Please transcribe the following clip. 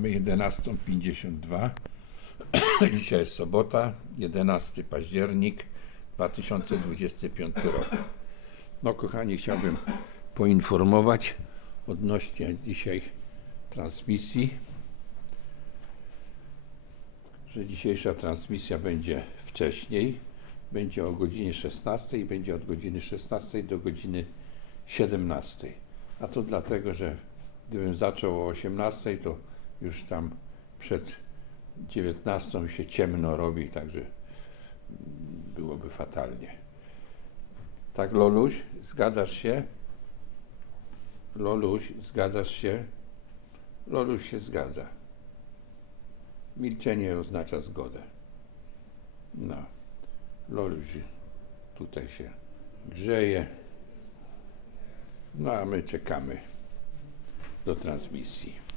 Mamy 11.52. Dzisiaj jest sobota, 11 październik 2025 rok. No kochani, chciałbym poinformować odnośnie dzisiaj transmisji, że dzisiejsza transmisja będzie wcześniej, będzie o godzinie 16 i będzie od godziny 16 do godziny 17. A to dlatego, że gdybym zaczął o 18, to już tam przed 19 się ciemno robi, także byłoby fatalnie. Tak, Loluś, zgadzasz się? Loluś, zgadzasz się? Loluś się zgadza. Milczenie oznacza zgodę. No, Loluś tutaj się grzeje. No a my czekamy do transmisji.